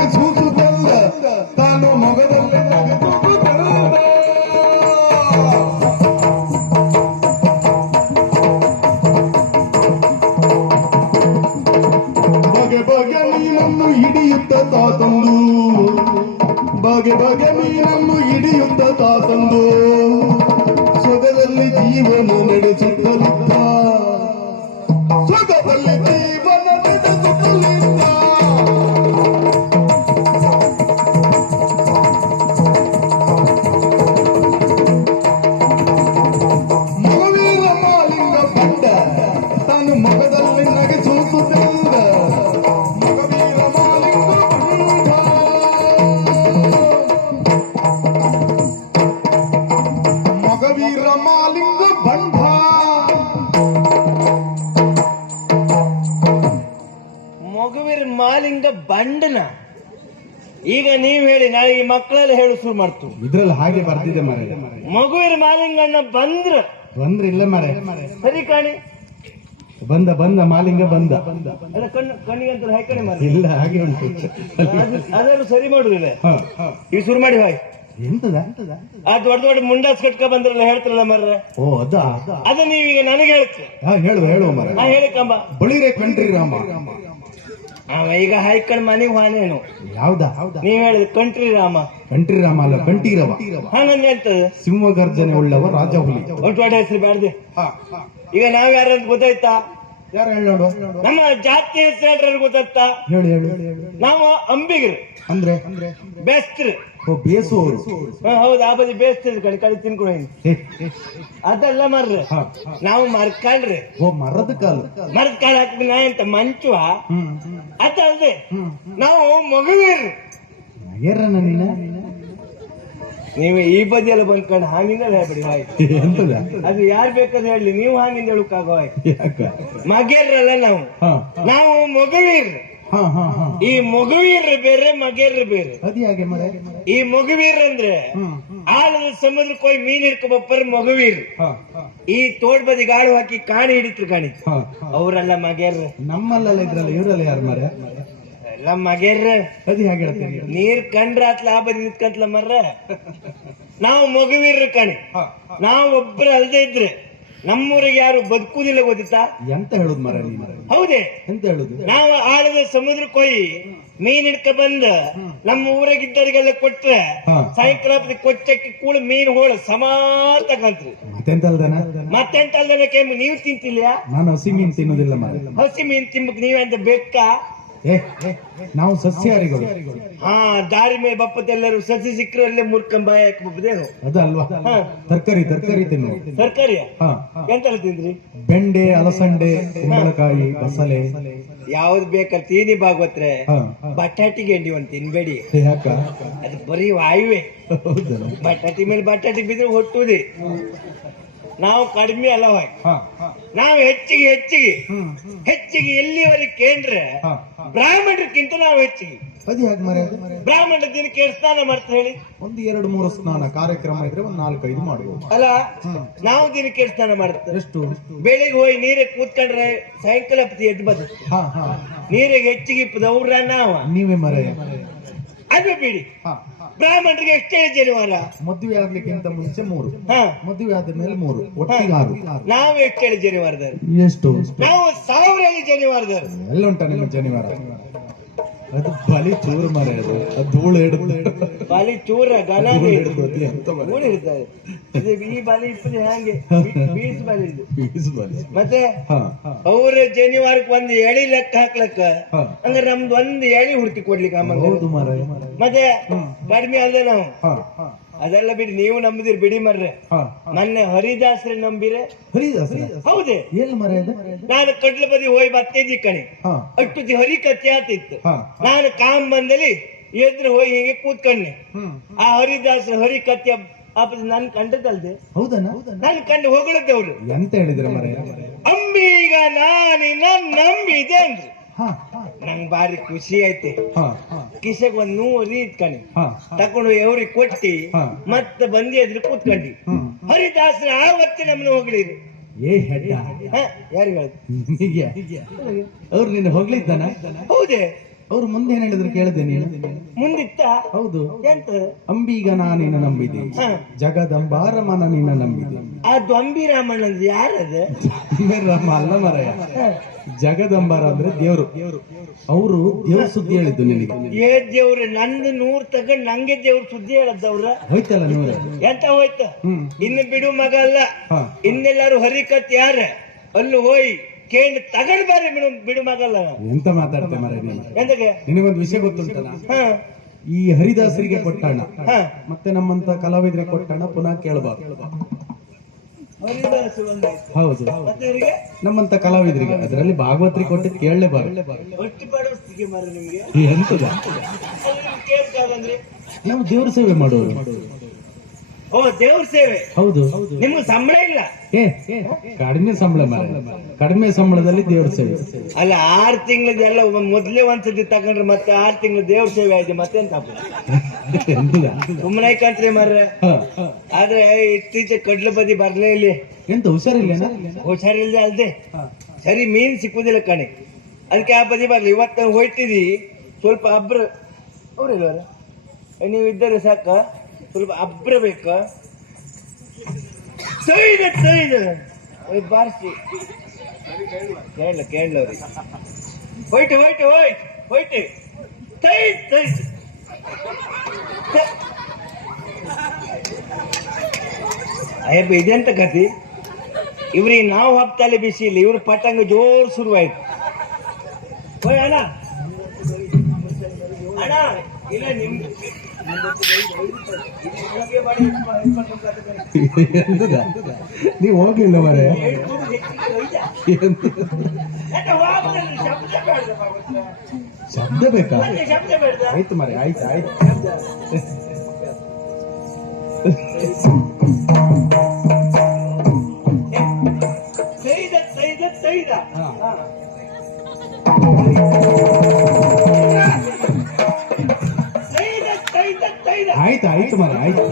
ನಗಿಸೂಸುತ್ತಲ್ಲ ತಾನು ಮೊಗದಲ್ಲಿ ಬಗೆ ಬಗೆ ಮೀನನ್ನು ಹಿಡಿಯುತ್ತ ತಾತಂದು ಬಗೆ ಬಗೆ ಮೀನನ್ನು ಹಿಡಿಯುತ್ತ ತಾತಂದು ಸೊಗದಲ್ಲಿ ಜೀವನ ನಡೆಸುತ್ತಲಿದ್ದ ಸೊಗದಲ್ಲಿ ಜೀವನ ನಡೆಸುತ್ತಲಿದ್ದ ಮೊಗವೀರ ಮಾಲಿಂಗ ಬಂಡ ತಾನು ಮೊಗದಲ್ಲಿ ನಗಿಸೂಸುತ್ತಿಲ್ಲ ಮೊಗವೀರ ಮಾಲಿಂಗ ಬಂಡ ಮೊಗವೀರ ಮಾಲಿಂಗ ಬಂಡ ಮೊಗವೀರ ಮಾಲಿಂಗ ಬಂಡನ ಈಗ ನೀವ್ ಹೇಳಿ ನಾಳೆ ಈ ಮಕ್ಕಳೆಲ್ಲ ಹೇಳು ಶುರು ಮಾಡ್ತು. ಇದ್ರಲ್ಲಿ ಹಾಗೆ ಬರ್ತಿದೆ ಮರ ಮೊಗವೀರ ಮಾಲಿಂಗಣ್ಣ ಬಂದ್ರ ಬಂದ್ರೆ ಇಲ್ಲ ಮರ ಸರಿ ಕಾಣಿ ಬಂದ ಬಂದ ಮಾಲಿಂಗ ಬಂದ ಅಲ್ಲ ಕಣ್ಣಿಗಂತ ಹಾಕಣೆ ಮಾರಿ ಇಲ್ಲ ಹಾಗೆ ಉಂಟು ಅದನ್ನು ಸರಿ ಮಾಡುದಿಲ್ಲ ಈಗ ಶುರು ಮಾಡಿ ಹಾಯ್ ಎಂತದ ಆ ದೊಡ್ಡ ದೊಡ್ಡ ಮುಂಡಾಸ್ ಕಟ್ಕ ಬಂದ್ರಲ್ಲ ಹೇಳ್ತಾರಲ್ಲ ಮರ್ರೆ ಓ ಅದ ಅದ ನೀವೀಗ ನನಗೆ ಹೇಳ್ತೀರಿ. ಹೇಳುವ ಮರ ಹೇಳಿಕಂಬ ಬಳಿರೆ ಕಂಟ್ರಿ ರಾಮ ಅವ ಈಗ ಹಾಯ್ಕಂಡ್ ಮನೆಗೆ ಹಾನೇನು ಯಾವ್ದಾ ನೀವ್ ಹೇಳಿದ ಕಂಟ್ರಿ ರಾಮ ಕಂಟ್ರಿ ರಾಮ ಅಲ್ಲ ಕಂಠೀರವ ಹಂಗಂದ್ ಹೇಳ್ತದೆ ಸಿಂಹ ಗರ್ಜನೆ ಉಳ್ಳವ ರಾಜ ಹುಲಿ ಒಟ್ಟು ಹೆಸರು ಬ್ಯಾಡ್ದೆ. ಈಗ ನಾವ್ ಯಾರಂತ ಗೊತ್ತಾಯ್ತಾ? ಯಾರು ಹೇಳೋಡು ನಮ್ಮ ಜಾತಿ ಹೆಸರು ಹೇಳ್ರ ಗೊತ್ತಾಯ್ತಾ? ಹೇಳು ನಾವು ಅಂಬಿಗರು ಅಂದ್ರೆ ಬೆಸ್ತ್ರು. ಓ ಬೇಸುವವರು ಹೌದು ಆ ಬದಿ ಬೇಸ್ತಿದ್ರು ಕಡೆ ತಿನ್ಕೊಳ ಅದೆಲ್ಲ ಮರ್ರಿ ನಾವು ಮರ್ಕಂಡ್ರಿ ಓ ಮರದ ಕಾಲು ಮರದ ಕಾಲ ಹಾಕಿ ನಾ ಅಂತ ಮಂಚುವ ಅದಲ್ದೆ ನಾವು ಮಗುವೀರು. ಏರನ ನೀನ ನೀವು ಈ ಬದಿಯೆಲ್ಲ ಬಂದ್ಕೊಂಡು ಹಾಂಗಿಂದ ಹೇಳ್ಬಿಡಿ ಆಯ್ತು. ಎಂತದ ಅದು ಯಾರು ಬೇಕಾದ್ರೆ ಹೇಳಿ ನೀವು ಹಾಂಗಿಂದ ಹೇಳಕ್ಕಾಗೋ ಮಗೇರ್ರಲ್ಲ ನಾವು ಮಗುವೀರ್. ಈ ಮಗುವೀರ್ ಬೇರೆ ಮಗೇರ್ರ ಬೇರೆ. ಅದಿ ಹಾಗೆ ಮರ ಈ ಮಗುವೀರ್ ಅಂದ್ರೆ ಆಳದ ಸಮುದ್ರಕ್ಕೆ ಹೋಗಿ ಮೀನ್ ಹಿಡ್ಕೊಬಪ್ಪರ್ ಮಗುವೀರ್. ಈ ತೋಡ್ ಬದಿ ಗಾಳು ಹಾಕಿ ಕಾಣಿ ಹಿಡಿತ್ರು ಕಾಣಿ ಅವರೆಲ್ಲ ಮಗೇರ್ರ. ನಮ್ಮಲ್ಲೆಲ್ಲ ಇದ್ರಲ್ಲ ಇವರೆಲ್ಲ ಯಾರು ಮರ ಎಲ್ಲ ಮಗೇರ್ರ. ಅದಿ ಹಾಗೆ ಹೇಳ್ತೀನಿ ನೀರ್ ಕಂಡ್ರ ಆತ್ಲ ಆ ಬದಿ ನಿಂತ್ಕಂತ್ಲ ಮರ್ರ. ನಾವು ಮಗುವೀರ್ರ ಕಾಣಿ. ನಾವು ಒಬ್ಬರು ಅಲ್ದೇ ಇದ್ರೆ ನಮ್ಮೂರಿಗೆ ಯಾರು ಬದುಕುದಿಲ್ಲ ಗೊತ್ತಿತ್ತಾ? ಎಂತ ಹೇಳುದು ಮರ ನೀನು? ಹೌದೇ ಎಂತ ಹೇಳುದು? ನಾವು ಆಳದ ಸಮುದ್ರಕ್ಕೆ ಹೋಗಿ ಮೀನ್ ಹಿಡ್ಕ ಬಂದ ನಮ್ಮ ಊರಾಗಿದ್ದವರಿಗೆಲ್ಲ ಕೊಟ್ರೆ ಸಾಯಂಕಾಲ ಕೊಚ್ಚಕ್ಕೆ ಕೂಡ ಮೀನ್ ಹೋಳ ಸಮಾತಕಂತ್ರಿ. ಮತ್ತೆಂತ ಅಲ್ದನ ಕೆಮ್ಮು ನೀವು ತಿಂತಿಲ್ಲ? ನಾನು ಹಸಿ ಮೀನ್ ತಿನ್ನೋದಿಲ್ಲ ಮರ. ಹಸಿ ಮೀನ್ ತಿನ್ಬೇಕು ನೀವೆಂತ ಬೇಕಾ? ನಾವು ಸಸ್ಯಾಹಾರಿಗಳು. ದಾರಿ ಮೇಲೆ ಬಪ್ಪತ್ತೆಲ್ಲರೂ ಸಸಿ ಸಿಕ್ಕರು ಅಲ್ಲೇ ಮುರ್ಕಂಬ ಹಾಕ್ಬೋದೇನು? ಅದಲ್ವಾ ತರಕಾರಿ ತಿನ್ನು. ತರಕಾರಿ ಎಂತೆಲ್ಲ ತಿಂದ್ರಿ? ಬೆಂಡೆ, ಅಲಸಂಡೆ, ಕುಂಬಳಕಾಯಿ, ಬಸಳೆ ಯಾವ್ದು ಬೇಕಲ್ಲ ತೀನಿ ಭಾಗವತ್ರೆ. ಬಟಾಟಿ ಗೆಂಡಿ ಒಂದು ತಿನ್ಬೇಡಿ, ಯಾಕ ಅದು ಬರೀ ವಾಯುವೆ. ಬಟಾಟಿ ಮೇಲೆ ಬಟಾಟಿ ಬಿದ್ರೆ ಹೊಟ್ಟುದಿ. ನಾವು ಕಡಿಮೆ ಅಲ್ಲ ನಾವು ಹೆಚ್ಚಿಗೆ ಎಲ್ಲಿವರೆಗೆ ಕೇಂದ್ರೆ ಬ್ರಾಹ್ಮಣರಿಗಿಂತ ನಾವು ಹೆಚ್ಚಿಗೆ. ಬ್ರಾಹ್ಮಣ ದಿನಕ್ಕೆ ಎಷ್ಟು ಸ್ನಾನ ಮಾಡ್ತಾರೆ ಹೇಳಿ? 1-2-3 ಸ್ನಾನ ಕಾರ್ಯಕ್ರಮ ಇದ್ರೆ 4-5 ಮಾಡಬಹುದು ಅಲ್ಲ. ನಾವು ದಿನಕ್ಕೆ ಎಷ್ಟು ಸ್ನಾನ ಮಾಡ್ತೇವೆ? ಎಷ್ಟು? ಬೆಳಿಗ್ಗೆ ಹೋಗಿ ನೀರಿಗೆ ಕೂತ್ಕೊಂಡ್ರೆ ಸಾಯಂಕಾಲ ಎದ್ದು ಬರುತ್ತೆ. ನೀರಿಗೆ ಹೆಚ್ಚಿಗೆ ಇಪ್ಪದವ್ರ ನಾವ ನೀವೇ ಮರ ಅದು ಬಿಡಿ. ಬ್ರಾಹ್ಮಣರಿಗೆ ಎಷ್ಟೇ ಜನಿವಾರ? ಮದುವೆ ಆಗ್ಲಿಕ್ಕಿಂತ ಮುಂಚೆ 3, ಮದುವೆ ಆದ ಮೇಲೆ 3, ಒಟ್ಟಿಗೆ 6. ನಾವು ಎಷ್ಟು ಹೇಳಿ ಜನಿವಾರದಾರ? ಎಷ್ಟು? ನಾವು 1000 ಜನಿವಾರದಾರ. ಎಲ್ಲ ಉಂಟ ನಿಮ್ಮ ಜನಿವಾರ? ಅದು ಬಲಿ ಚೂರು ಮರ, ಅದು ಧೂಳು ಹಿಡಿದು ಬಲಿ ಚೂರ ಗನ ಧೂಳು ಹಿಡಿತಾರೆ. ಈ ಬಲಿ ಇಪ್ಪದು ಹಂಗೆ ಬೀಸ್ ಬಲಿ ಇದು. ಮತ್ತೆ ಅವ್ರ ಜನಿವಾರಕ್ಕೆ ಒಂದು ಎಳಿ ಲೆಕ್ಕ ಹಾಕ್ಲಕ್ಕ ಹಂಗ ನಮ್ದು ಒಂದು ಎಳಿ ಹುಡುಕಿ ಕೊಡ್ಲಿಕ್ಕೆ ಮತ್ತೆ ಕಡಿಮೆ ಅಲ್ಲ ನಾವು. ಅದೆಲ್ಲ ಬಿಡಿ, ನೀವು ನಂಬುದಿರಿ ಬಿಡಿ ಮರ್ರೆ. ಮೊನ್ನೆ ಹರಿದಾಸ್ರೆ ನಂಬಿರೆ? ಹೌದೇ? ನಾನು ಕಡ್ಲ ಬದಿ ಹೋಗಿ ಬತ್ತೇಜಿ ಕಣಿ ಅಟ್ಟು ಹರಿ ಕತ್ತಿ ಆತಿತ್ತು. ನಾನು ಕಾಮ್ ಬಂದಲ್ಲಿ ಎದ್ರು ಹೋಗಿ ಹಿಂಗೆ ಕೂತ್ಕೊಂಡೆ. ಆ ಹರಿದಾಸ್ರ ಹರಿ ಕತ್ತಿ ನನ್ ಕಂಡದಲ್ದೆ. ನಾನು ಕಂಡು ಹೊಗಳದ್ದೆ ಅವ್ರು. ಎಂತ ಹೇಳಿದ್ರೆ ಅಂಬೀಗ ನಾನಿನ್ನ ನಂಬಿದೆ ಅಂದ್ರು. ನಂಗ್ ಬಾರಿ ಖುಷಿ ಐತೆ. ಕಿಸೆಗೆ 100 ಇಟ್ಕಣಿ ತಕೊಂಡು ಎವ್ರಿಗೆ ಕೊಟ್ಟಿ ಮತ್ತೆ ಬಂದಿ ಎದ್ರು ಕೂತ್ಕೊಂಡಿ. ಹರಿದಾಸರ ಆವತ್ತಿ ನಮ್ಮನ್ನ ಹೋಗ್ಲಿರಿ. ಯಾರು ಅವ್ರು ನಿನ್ನ ಹೋಗ್ಲಿದ್ದಾನ? ಹೌದೇ? ಅವ್ರು ಮುಂದೆ ಏನ್ ಹೇಳಿದ್ರು ಕೇಳಿದೆ ನೀನು? ಮುಂದಿತ್ತ ಹೌದು. ಎಂತ ಅಂಬೀಗ ನಾನಿನ ನಂಬಿದೆ, ಜಗದಂಬಾರಮನ ನಿನ್ನ ನಂಬಿದೆ. ಆ ದ್ವಂಬಿರಾಮಣ್ಣ ಅಂದ್ರೆ ಯಾರದು? ರಾಮ ಅಲ್ಲ ಮರಯ, ಜಗದಂಬಾರ ಅಂದ್ರೆ ದೇವ್ರು. ಅವರು ದೇವ್ರ ಸುದ್ದಿ ಹೇಳಿದ್ದು ನಿನಗೆ. ಏ ದೇವ್ರ, ನಂದು 100 ತಗೊಂಡ್ ನಂಗೆ ದೇವ್ರ ಸುದ್ದಿ ಹೇಳದವ್ರ ಹೋಯ್ತಲ್ಲ 100. ಎಂತ ಹೋಯ್ತು? ಇನ್ನು ಬಿಡು ಮಗ ಅಲ್ಲ, ಇನ್ನೆಲ್ಲಾರು ಹರಿಕತ್ ಯಾರ ಅಲ್ಲೂ ಹೋಯ್ ಕೇಳಿ ತಗೊಂಡ್ ಬಾರಿ ಬಿಡು ಮಗಲ್ಲ. ಎಂತ ಮಾತಾಡ್ತೆ ಮರ ನೀನು? ಎಂತಕ್ಕೆ? ನಿನಗೊಂದು ವಿಷಯ ಗೊತ್ತುಂಟಲ್ಲ, ಈ ಹರಿದಾಸರಿಗೆ ಕೊಟ್ಟಣ್ಣ ಮತ್ತೆ ನಮ್ಮಂತ ಕಲಾವಿದರಿಗೆ ಕೊಟ್ಟಣ್ಣ ಪುನಃ ಕೇಳಬಾರ್ದು. ಹೌದು, ನಮ್ಮಂತ ಕಲಾವಿದರಿಗೆ, ಅದರಲ್ಲಿ ಭಾಗವತರಿಗೆ ಕೊಟ್ಟು ಕೇಳಲೇಬಾರ್ದು. ಎಂತದ? ನಾವು ದೇವ್ರ ಸೇವೆ ಮಾಡೋರು. ಓ, ದೇವ್ರ ಸೇವೆ. ಹೌದು. ನಿಮ್ಗೆ ಸಂಬಳ ಇಲ್ಲ? ಕಡಿಮೆ ಸಂಬಳ ಮರ, ಕಡಿಮೆ ಸಂಬಳದಲ್ಲಿ ದೇವ್ರ ಸೇವೆ. ಅಲ್ಲ, 6 ತಿಂಗಳದೆಲ್ಲ ಮೊದ್ಲೇ ಒಂದ್ಸತಿ ತಗೊಂಡ್ರೆ ಮತ್ತೆ 6 ತಿಂಗಳು ದೇವ್ರ ಸೇವೆ ಆಯ್ತು, ಮತ್ತೆಂತ ಸುಮ್ಮನೆ ಕಂತ್ರಿ ಮರ್ರೆ. ಆದ್ರೆ ಇತ್ತೀಚೆಗೆ ಕಡ್ಲು ಬದಿ ಬರ್ಲೇ ಇಲ್ಲಿ. ಎಂತ ಹುಷಾರಿಲ್ಲ? ಹುಷಾರಿಲ್ದೆ ಅಲ್ದೆ ಸರಿ ಮೀನ್ ಸಿಕ್ಕುದಿಲ್ಲ ಕಣೆ, ಅದಕ್ಕೆ ಆ ಬದಿ ಬರ್ಲಿ. ಇವತ್ತು ಹೋಯ್ತಿದಿ ಸ್ವಲ್ಪ ಅಬ್ರ ಅವ್ರಿಲ್ವರ, ನೀವು ಇದ್ದರೆ ಸಾಕ, ಸ್ವಲ್ಪ ಅಬ್ರ ಬೇಕ. ಬಾರಿಸಿ ಕೇಳವ್ರಿ. ಹೋಯ್ತು ಹೋಯ್ತು ಹೋಯ್ತು ಹೋಯ್ತು ಅಯ್ಯಪ್ಪ, ಇದೆಂತ ಕತಿ? ಇವ್ರಿಗೆ ನಾವು ಹಪ್ತಲೆ ಬಿಸಿ ಇಲ್ಲ, ಇವ್ರ ಪಟ್ಟಂಗ ಜೋರ್ ಶುರುವಾಯ್ತು. ಹೋಯ್ ಅಣ್ಣ, ಅಣ್ಣ ಇಲ್ಲ ನಿಮ್ಗೆ ನೀವು ಹೋಗ್ಲಿಲ್ಲ ಮರೆ? ಶಬ್ದ ಬೇಕಾ? ಆಯ್ತು ಮರೆ, ಆಯ್ತು ಆಯ್ತು. ಆಯ್ತು ಆಯ್ತು ಮರ, ಆಯ್ತು.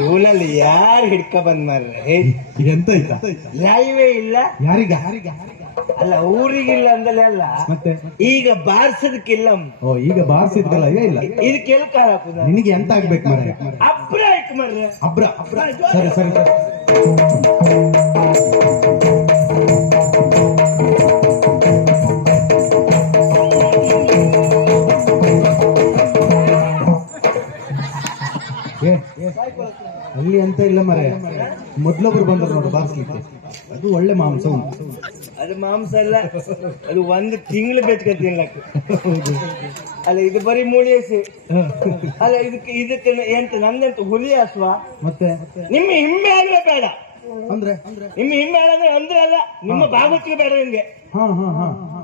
ಇವನಲ್ಲಿ ಯಾರು ಹಿಡ್ಕ ಬಂದ್ ಮಾರ್ರೆ? ಎಂತ ಆಯ್ತಾ? ಲೈವೇ ಇಲ್ಲ. ಯಾರಿಗ? ಅಲ್ಲ, ಊರಿಗಿಲ್ಲ ಅಂದಲೇ ಅಲ್ಲ, ಮತ್ತೆ ಈಗ ಬಾರ್ಸದಕ್ಕಿಲ್ಲ. ಓ, ಈಗ ಬಾರ್ಸಿದ್ಕಲ್ಲ ಇಲ್ಲ. ಇದಕ್ಕೆ ಎಲ್ ಕಾಲ ಹಾಕುದ? ನಿನಗೆ ಎಂತ ಆಗ್ಬೇಕು ಮರ? ಅಬ್ರ ಆಯ್ತು ಮರ್ರೆ, ಅಬ್ರ. ಸರಿ ಸರಿ. ಅಲ್ಲಿ ಅಂತ ಇಲ್ಲ ಮರೆ, ಮೊದ್ಲೊಬ್ರು ಬಂದ್ರು ನೋಡು ಬಾರ್ಸ್ಲಿಕ್ಕೆ, ಅದು ಒಳ್ಳೆ ಮಾಂಸ ಉಂಟು. ಅದು ಮಾಂಸ ಅಲ್ಲ, ಅದು 1 ತಿಂಗಳು ಬೆಚ್ಕತಿನ್ಲಕ್ಕ. ಅಲ್ಲ, ಇದು ಬರೀ ಮೂಳಿಯಸಿ ಅಲ್ಲ. ಇದಕ್ಕೆ ಎಂತ ನಂದೆಂತ ಹುಲಿ ಅಸ್ವ? ಮತ್ತೆ ನಿಮ್ಮ ಹಿಮ್ಮೆ ಅಲ್ವೇ ಬೇಡ ಅಂದ್ರೆ? ನಿಮ್ಮ ಹಿಮ್ಮೆ ಹೇಳಂದ್ರೆ ಅಂದ್ರೆ ಅಲ್ಲ, ನಿಮ್ಮ ಭಾಗವತಿಗೆ ಬೇಡ ನಿಮ್ಗೆ.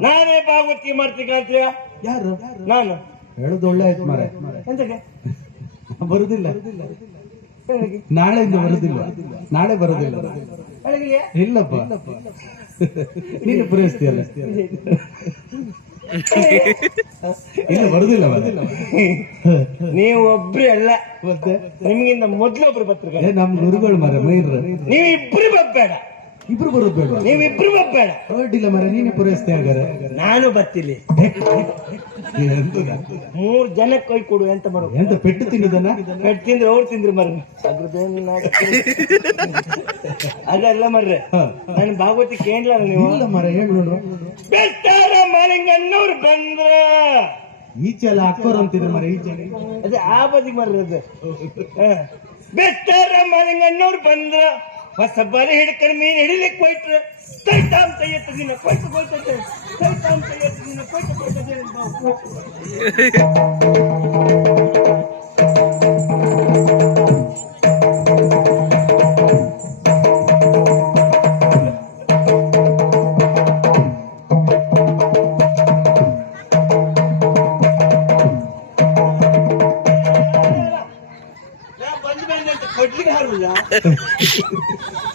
ನಾನೇ ಭಾಗವತಿಗೆ ಮಾಡ್ತೀನಿ ಅಂತೀಯ? ಯಾರು? ನಾನು ಹೇಳುದು ಒಳ್ಳೆ ಆಯ್ತು ಮರೆ. ಎಂತಕ್ಕೆ ಬರುದಿಲ್ಲ? ನಾಳೆಯಿಂದ ಬರುದಿಲ್ಲ, ನಾಳೆ ಬರುದಿಲ್ಲ. ಇಲ್ಲಪ್ಪ, ನೀನು ಪೂರೈಸ್ತೀಯಲ್ಲ. ಇಲ್ಲ, ಬರುದಿಲ್ಲ. ನೀವು ಒಬ್ರು ಅಲ್ಲ, ಮತ್ತೆ ನಿಮ್ಗಿಂತ ಮೊದ್ಲೊಬ್ರು ಬರ್ತಾರೆ. ನಮ್ ಗುರುಗಳು ಮರ ಮೈನ್ರ. ನೀವು ಇಬ್ರು ಬರಬೇಡ. ಇಬ್ರು ಬರೋದು ಬೇಡ? ನೀವಿಬ್ರು ಬರಬೇಡ. ಹೊರಟಿಲ್ಲ ಮರ, ನೀನೇ ಪೂರೈಸ್ತೀಯ ಹಾಗಾರೆ. ನಾನು ಬರ್ತೀನಿ. 3 ಜನಕ್ಕೆ ಕೈ ಕೊಡು. ಎಂತ ಮಾಡು? ಎಂತ ಪೆಟ್ಟು ತಿನ್ನುದನ್ನ? ಪೆಟ್ಟು ತಿಂದ್ರೆ ಅವ್ರು ತಿಂದ್ರು ಮರ್ರೆ, ಅದೆಲ್ಲ ಮರ್ರೆ. ನಾನು ಭಾಗವತಿ ಕೇಳಲ್ಲ ನೀವು? ಇಲ್ಲ ಮರ, ಹೇಳಿ ನೋಡು. ಬೆಸ್ತಾರ ಮನೆಗನ್ನವ್ರು ಬಂದ್ರ ಈಚೆ ಎಲ್ಲ ಅಕ್ಕೋರು ಅಂತಿದ್ರು ಮರ, ಈಚೆ ಅದೇ ಆ ಬದಿ ಮರ್ರೆ. ಅದು ಬೆಸ್ತಾರ ಮನೆಗನ್ನವ್ರು ಬಂದ್ರ ಹೊಸ ಬರೆ ಹಿಡ್ಕೊಂಡು ಮೀನು ಹಿಡಿಲಿಕ್ಕೆ ಹೋಯ್ಟ್ರ ತೈತಾಮ್ ತೈಯತ್ತ ದಿನ ಕೊಯ್ತು ಕೊಯ್ತದೆ, ತೈತಾಮ್ ತೈಯತ್ತ ದಿನ ಕೊಯ್ತು ಕೊಯ್ತದೆ. ಕೊಡ್ಲಿಕ್ಕೆ ಹಾರುಲ್ಲ,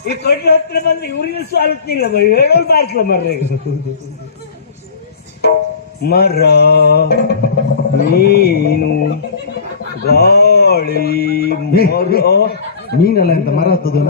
ಈ ಕೊಡ್ಲಿ ಹತ್ರ ಬಂದ್ರೆ ಇವ್ರಿಗೆ ಸಾಲುತ್ತಿಲ್ಲ, ಹೇಳೋರು ಬಾರಿಸ್ಲ ಮರ್ರೆ. ಮರ, ನೀನು, ಗಾಳಿ, ಮರ. ಮೀನಲ್ಲ ಎಂತ ಮರ ಹತ್ತದನ?